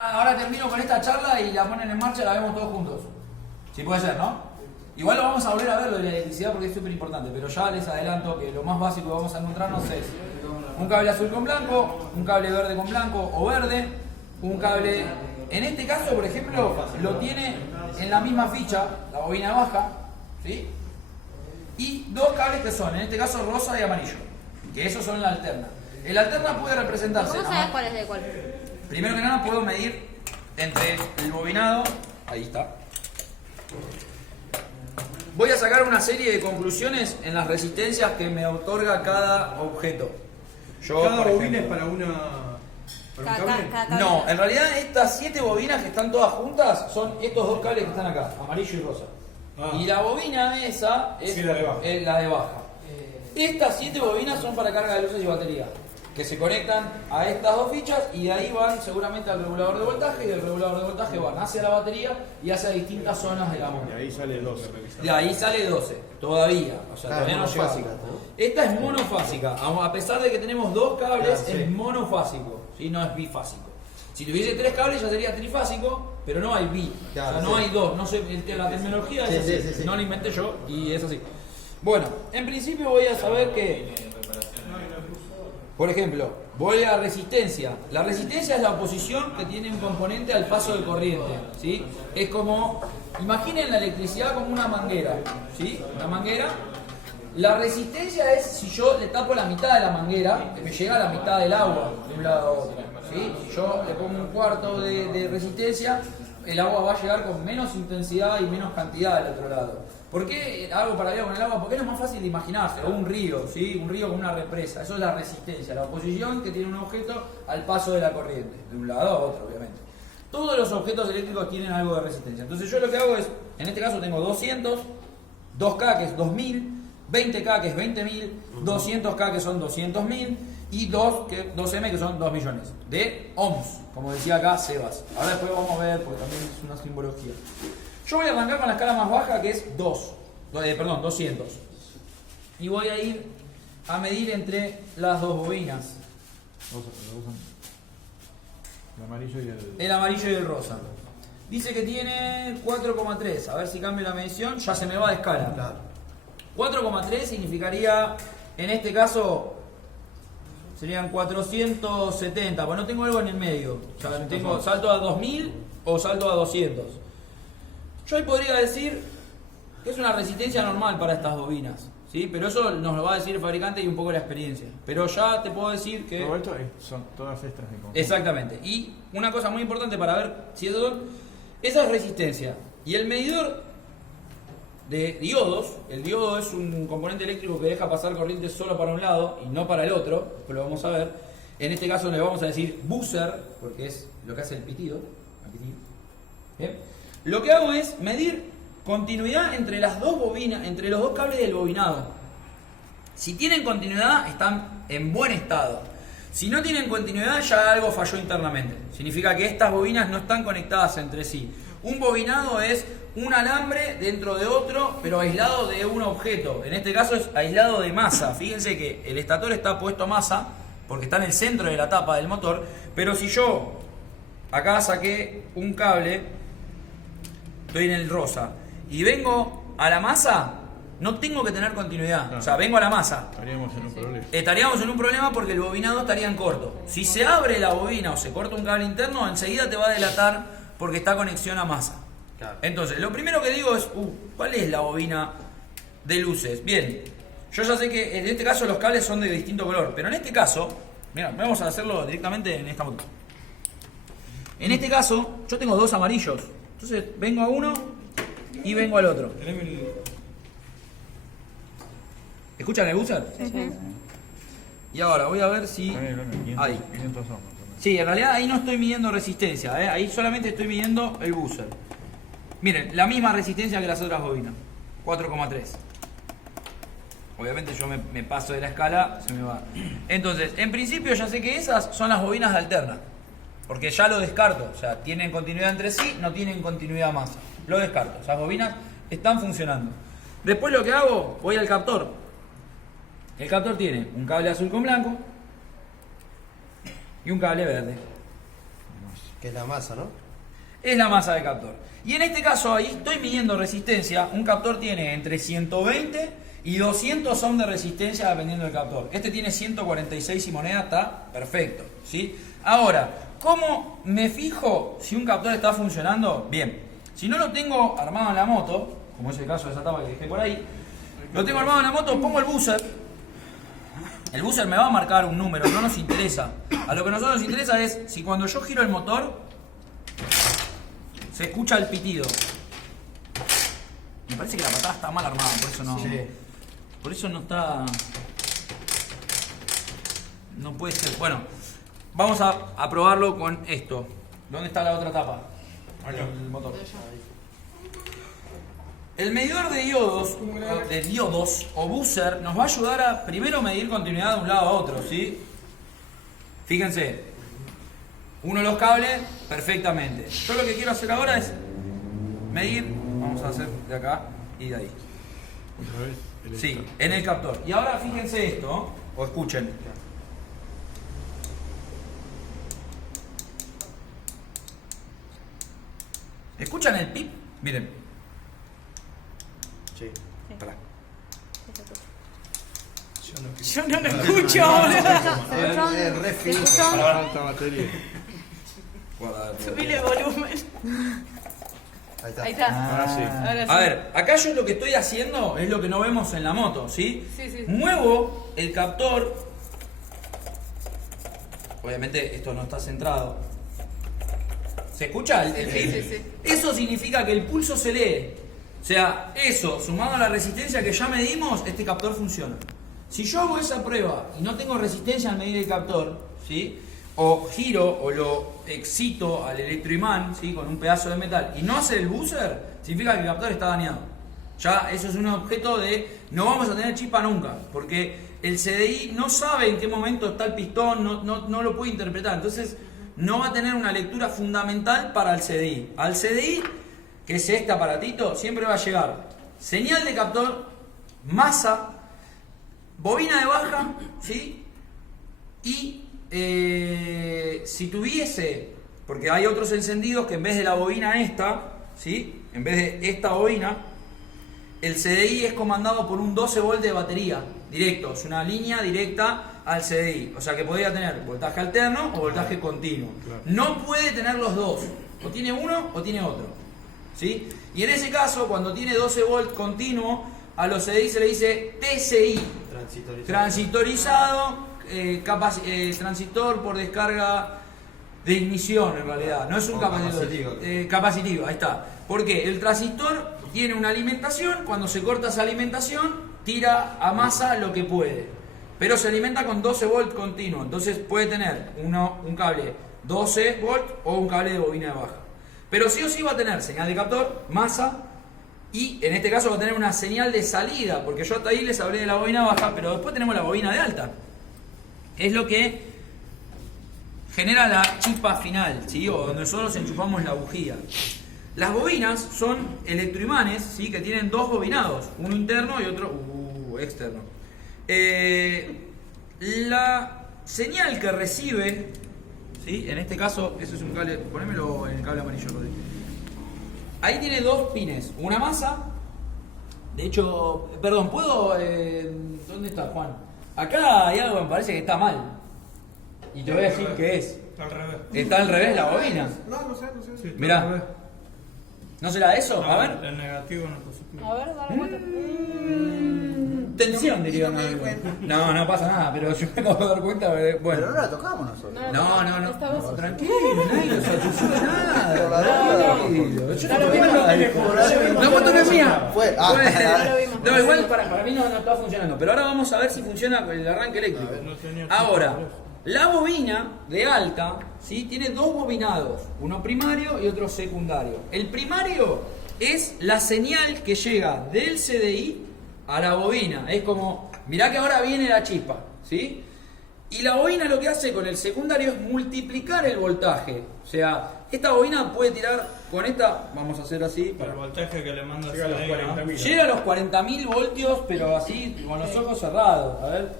Ahora termino con esta charla y la ponen en marcha y la vemos todos juntos. Si puede ser, ¿no? Igual lo vamos a volver a ver lo de la electricidad porque es súper importante, pero ya les adelanto que lo más básico que vamos a encontrarnos es un cable azul con blanco, un cable verde con blanco o verde, un cable, en este caso por ejemplo, lo tiene en la misma ficha, la bobina baja, ¿sí? Y dos cables que son, en este caso rosa y amarillo, que esos son la alterna. El alterna puede representarse. ¿Cómo sabes cuál es de cuál? Primero que nada puedo medir entre el bobinado, ahí está. Voy a sacar una serie de conclusiones en las resistencias que me otorga cada objeto. ¿Cada bobina es para un cable? No, en realidad estas 7 bobinas que están todas juntas son estos dos cables que están acá, amarillo y rosa. Y la bobina esa es, Sí, la de baja. la de baja. Estas 7 bobinas son para carga de luces y batería, que se conectan a estas dos fichas y de ahí van seguramente al regulador de voltaje, y del regulador de voltaje van hacia la batería y hacia distintas zonas de la montaña. De ahí sale 12. De ahí sale 12, todavía, o sea, todavía no llega. Esta es monofásica, a pesar de que tenemos dos cables, es monofásico, ¿sí? No es bifásico. Si tuviese 3 cables ya sería trifásico, pero no hay bi, o sea, no hay dos, no sé, la terminología es así, no la inventé yo y es así. Bueno, en principio voy a saber que, por ejemplo, voy a resistencia. La resistencia es la oposición que tiene un componente al paso de corriente, ¿sí? Es como, imaginen la electricidad como una manguera, ¿sí? Una manguera. La resistencia es si yo le tapo la mitad de la manguera, que me llega la mitad del agua de un lado a otro, ¿sí? Si yo le pongo un cuarto de resistencia, el agua va a llegar con menos intensidad y menos cantidad del otro lado. ¿Por qué hago paralelo con el agua? Porque es lo más fácil de imaginarse, o un río, ¿sí? Un río con una represa. Eso es la resistencia, la oposición que tiene un objeto al paso de la corriente, de un lado a otro, obviamente. Todos los objetos eléctricos tienen algo de resistencia. Entonces yo lo que hago es, en este caso tengo 200, 2K que es 2000, 20K que es 20.000, 200K que son 200.000 y 2M que son 2 millones de ohms, como decía acá Sebas. Ahora después vamos a ver, porque también es una simbología. Yo voy a arrancar con la escala más baja que es 200. Y voy a ir a medir entre las dos bobinas. El amarillo y el amarillo y el rosa. Dice que tiene 4,3. A ver si cambio la medición, ya se me va de escala. 4,3 significaría, en este caso, serían 470. Pues no tengo algo en el medio. O sea, tengo salto a 2000 o salto a 200. Yo ahí podría decir que es una resistencia normal para estas bobinas, ¿sí? Pero eso nos lo va a decir el fabricante y un poco la experiencia. Pero ya te puedo decir que... Todo esto son todas extras de conjunto. Exactamente. Y una cosa muy importante para ver si eso son... Esa es resistencia. Y el medidor de diodos, el diodo es un componente eléctrico que deja pasar corriente solo para un lado y no para el otro, pero lo vamos a ver. En este caso le vamos a decir buzzer, porque es lo que hace el pitido. ¿Bien? Lo que hago es medir continuidad entre las dos bobinas, entre los dos cables del bobinado. Si tienen continuidad, están en buen estado. Si no tienen continuidad, ya algo falló internamente. Significa que estas bobinas no están conectadas entre sí. Un bobinado es un alambre dentro de otro, pero aislado de un objeto. En este caso es aislado de masa. Fíjense que el estator está puesto a masa, porque está en el centro de la tapa del motor. Pero si yo acá saqué un cable, estoy en el rosa, y vengo a la masa, no tengo que tener continuidad. O sea, vengo a la masa. Estaríamos en un problema. Estaríamos en un problema porque el bobinado estaría en corto. Si se abre la bobina o se corta un cable interno, enseguida te va a delatar porque está conexión a masa. Entonces, lo primero que digo es, ¿cuál es la bobina de luces? Bien, yo ya sé que en este caso los cables son de distinto color, pero en este caso, mira, vamos a hacerlo directamente en esta foto. En este caso, yo tengo dos amarillos. Entonces, vengo a uno y vengo al otro. ¿Escuchan el buzzer? Sí. Y ahora voy a ver si... Ahí. 500 ohms. Sí, en realidad ahí no estoy midiendo resistencia, ahí solamente estoy midiendo el buzzer. Miren, la misma resistencia que las otras bobinas, 4,3. Obviamente yo me paso de la escala, se me va. Entonces, en principio ya sé que esas son las bobinas de alterna, porque ya lo descarto, o sea, tienen continuidad entre sí, no tienen continuidad masa. Lo descarto, esas bobinas están funcionando. Después lo que hago, voy al captor. El captor tiene un cable azul con blanco y un cable verde. Que es la masa, ¿no? Es la masa del captor. Y en este caso ahí estoy midiendo resistencia. Un captor tiene entre 120 y 200 ohms de resistencia dependiendo del captor. Este tiene 146 y moneda, está perfecto, ¿sí? Ahora, ¿cómo me fijo si un captor está funcionando? Bien, si no lo tengo armado en la moto, como es el caso de esa tapa que dejé por ahí, lo tengo armado en la moto, pongo el buzzer. El buzzer me va a marcar un número, no nos interesa. A lo que a nosotros nos interesa es si cuando yo giro el motor se escucha el pitido. Me parece que la patada está mal armada, por eso no. Sí. Por eso no está. No puede ser. Bueno, vamos a probarlo con esto. ¿Dónde está la otra tapa? El motor. El medidor de diodos o buzzer nos va a ayudar a primero medir continuidad de un lado a otro, ¿sí? Fíjense, uno de los cables perfectamente. Yo lo que quiero hacer ahora es medir, vamos a hacer de acá y de ahí. Sí, en el captor. Y ahora fíjense esto, ¿no? O escuchen. ¿Escuchan el pip? Miren. Sí. Pará. Yo no lo escucho, boludo. Es re fino. Falta batería. Subile el volumen. Ahí está. Ahí está. Ahora sí. Ahora sí. A ver, acá yo lo que estoy haciendo es lo que no vemos en la moto, ¿sí? Sí, sí. Muevo el captor. Obviamente esto no está centrado. ¿Se escucha el Sí, pip? sí, sí. Eso significa que el pulso se lee. O sea, eso, sumado a la resistencia que ya medimos, este captor funciona. Si yo hago esa prueba y no tengo resistencia al medir el captor, ¿sí? O giro o lo excito al electroimán, ¿sí? Con un pedazo de metal y no hace el buzzer, significa que el captor está dañado. Ya eso es un objeto de no vamos a tener chispa nunca, porque el CDI no sabe en qué momento está el pistón, no lo puede interpretar. Entonces no va a tener una lectura fundamental para el CDI. Al CDI, que es este aparatito, siempre va a llegar señal de captor, masa, bobina de baja, ¿sí? Y si tuviese, porque hay otros encendidos que en vez de la bobina esta, ¿sí? En vez de esta bobina, el CDI es comandado por un 12 volt de batería directo, es una línea directa al CDI, o sea que podría tener voltaje alterno o voltaje continuo. No puede tener los dos, o tiene uno o tiene otro, ¿sí? Y en ese caso, cuando tiene 12 volt continuo, a los CDI se le dice TCI, transitorizado, transistor por descarga de ignición en realidad, no es un capacitivo. Capacitivo, ahí está. Porque el transistor tiene una alimentación, cuando se corta esa alimentación, tira a masa lo que puede. Pero se alimenta con 12 volt continuo, entonces puede tener un cable 12 volt o un cable de bobina de baja. Pero sí o sí va a tener señal de captor, masa, y en este caso va a tener una señal de salida, porque yo hasta ahí les hablé de la bobina baja, pero después tenemos la bobina de alta. Es lo que genera la chispa final, ¿sí? O donde nosotros enchufamos la bujía. Las bobinas son electroimanes, ¿sí? Que tienen dos bobinados, uno interno y otro externo. La señal que recibe, ¿sí? En este caso, eso es un cable, ponémelo en el cable amarillo, Rodri. Ahí tiene dos pines, una masa. De hecho, perdón, ¿puedo? ¿Dónde está, Juan? Acá hay algo que me parece que está mal. Y te voy a decir qué es. Está al revés. Está al revés la bobina. No sé. Sí, está Mirá. al revés. ¿No será eso? No, A ver. el negativo en el positivo. A ver, dale vuelta. Tensión, diría. No pasa nada, pero yo me acabo de dar cuenta. Pero Bueno. no la tocamos nosotros. No. Esta vez. Tranquilo, nadie se asusó de nada. Tranquilo. Yo No lo no vimos. La moto no es mía. Fue. no lo vimos. No, igual para mí no está funcionando. Pero ahora vamos a ver si funciona con el arranque eléctrico. No tenía Ahora, chip. la bobina de alta, ¿sí? Tiene dos bobinados, uno primario y otro secundario. El primario es la señal que llega del CDI a la bobina. Es como, mirá que ahora viene la chispa, ¿sí? Y la bobina lo que hace con el secundario es multiplicar el voltaje. O sea, esta bobina puede tirar con esta, vamos a hacer así. Para el voltaje que le manda Llega a los 40.000. Llega a los 40.000 voltios, pero así, con los ojos cerrados. A ver.